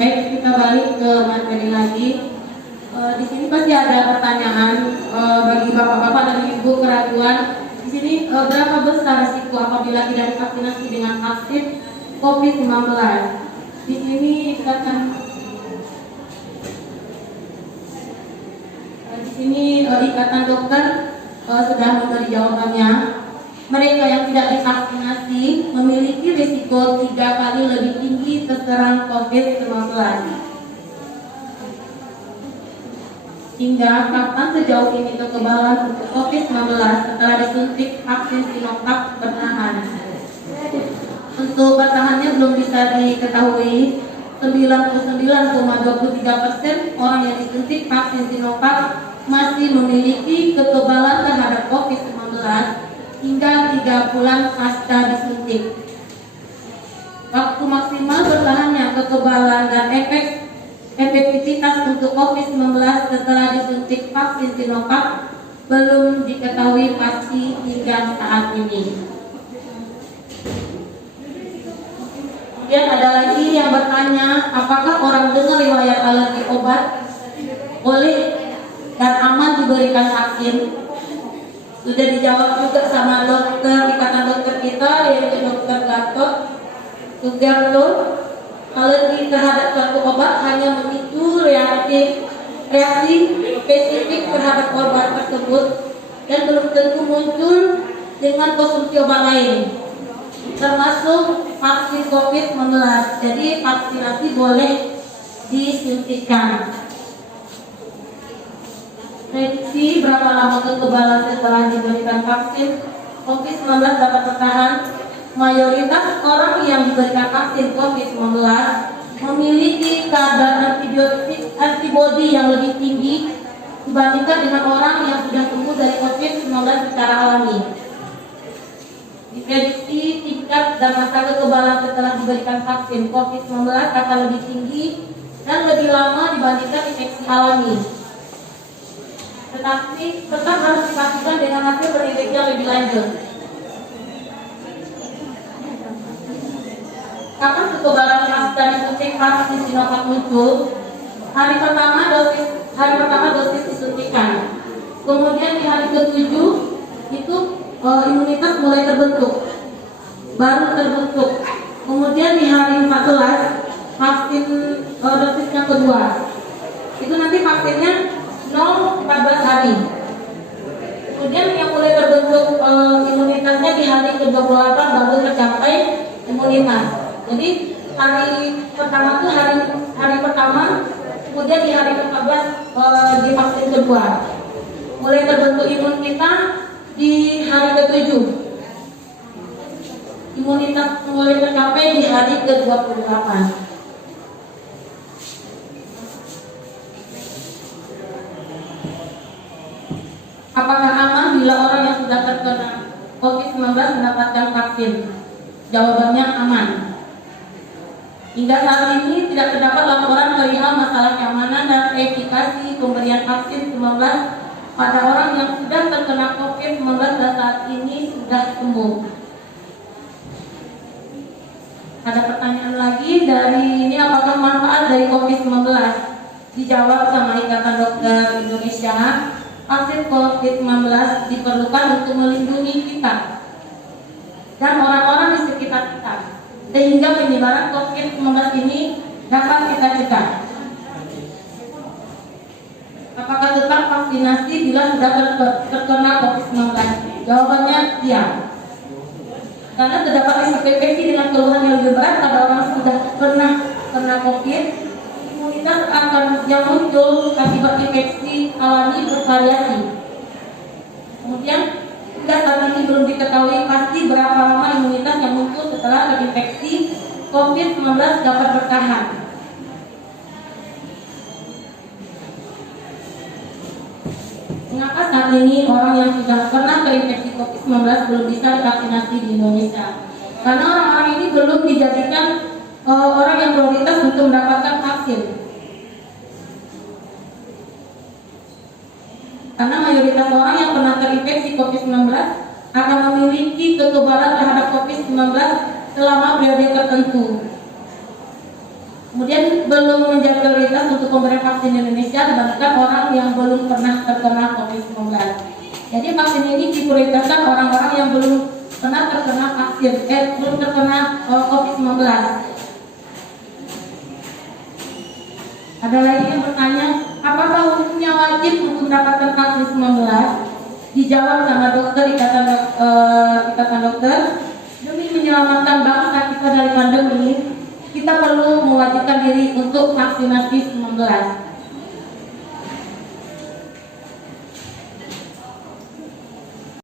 Baik, kita balik ke materi lagi. Di sini pasti ada pertanyaan bagi bapak-bapak dan ibu keraguan. Di sini berapa besar risiko apabila tidak divaksinasi dengan vaksin COVID-19? Di sini ikatan dokter sudah memberi jawabannya. Mereka yang tidak divaksinasi memiliki risiko 3 kali lebih tinggi terserang COVID-19. Hingga kapan sejauh ini kekebalan untuk COVID-19 setelah disuntik vaksin Sinovac bertahan? Untuk bertahannya belum bisa diketahui. 99,23% orang yang disuntik vaksin Sinovac masih memiliki kekebalan terhadap COVID-19 hingga 3 bulan pasca disuntik. Waktu maksimal bertahannya kekebalan dan efektivitas untuk COVID-19 setelah disuntik vaksin Sinovac belum diketahui pasti hingga saat ini. Kemudian ada lagi yang bertanya, apakah orang dengan riwayat alergi obat boleh dan aman diberikan vaksin? Sudah dijawab juga sama dokter, ikatan dokter kita, yaitu Dr. Gatot Sugiarto. Alergi terhadap suatu obat hanya memicu reaksi spesifik terhadap obat tersebut dan belum tentu muncul dengan konsumsi obat lain, termasuk vaksin COVID-19. Jadi vaksinasi boleh disuntikan. Prediksi berapa lama kekebalan setelah diberikan vaksin COVID-19 dapat bertahan? Mayoritas orang yang diberikan vaksin COVID-19 memiliki kadar antibodi yang lebih tinggi dibandingkan dengan orang yang sudah sembuh dari COVID-19 secara alami. Diprediksi tingkat dan masa kekebalan setelah diberikan vaksin COVID-19 akan lebih tinggi dan lebih lama dibandingkan infeksi alami. Tetapi tetap harus dipastikan dengan hasil penelitian lebih lanjut. Kapan kekebalan pasca disuntik vaksin Sinovac muncul? Hari pertama dosis disuntikan. Kemudian di hari ke-7 itu imunitas mulai terbentuk, baru terbentuk. Kemudian di hari 14 vaksin dosis yang kedua. Itu nanti vaksinnya 0-14 hari. Kemudian yang mulai terbentuk imunitasnya di hari ke-28 baru tercapai imunitas. Jadi hari pertama itu hari pertama, kemudian di hari ke-14 di vaksin kedua. Mulai terbentuk imun kita di hari ke-7. Imunitas mulai tercapai di hari ke-28. Apakah aman bila orang yang sudah terkena COVID-19 mendapatkan vaksin? Jawabannya aman. Hingga saat ini tidak terdapat laporan perihal masalah keamanan dan efikasi pemberian vaksin 19 pada orang yang sudah terkena COVID-19 dan saat ini sudah sembuh. Ada pertanyaan lagi dari ini, apakah manfaat dari COVID-19? Dijawab sama Ikatan Dokter Indonesia. Vaksin COVID-19 diperlukan untuk melindungi kita dan orang-orang di sekitar kita, sehingga penyebaran COVID-19 ini dapat kita cegah. Apakah tetap vaksinasi bila sudah terkena COVID-19? Jawabannya iya. Karena terdapat risiko infeksi dengan keluhan yang lebih berat pada orang yang sudah pernah kena COVID. Imunitas yang muncul akibat infeksi alami bervariasi. Kemudian hingga saat ini belum diketahui pasti berapa lama imunitas yang muncul setelah terinfeksi COVID-19 dapat bertahan. Mengapa saat ini orang yang sudah pernah terinfeksi COVID-19 belum bisa divaksinasi di Indonesia? Karena orang-orang ini belum dijadikan orang yang prioritas untuk mendapatkan vaksin. Karena mayoritas orang yang pernah terinfeksi COVID-19 akan memiliki kekebalan terhadap COVID-19 selama periode tertentu. Kemudian belum menjadi prioritas untuk pemberian vaksin di Indonesia dibandingkan orang yang belum pernah terkena COVID-19. Jadi vaksin ini diprioritaskan orang-orang yang belum pernah terkena vaksin, belum terkena COVID-19. Ada lagi yang bertanya, apakah hukumnya wajib untuk mendapatkan vaksin 19? Dijawab sama ikatan dokter, demi menyelamatkan bangsa kita dari pandemi, kita perlu mewajibkan diri untuk vaksinasi 19.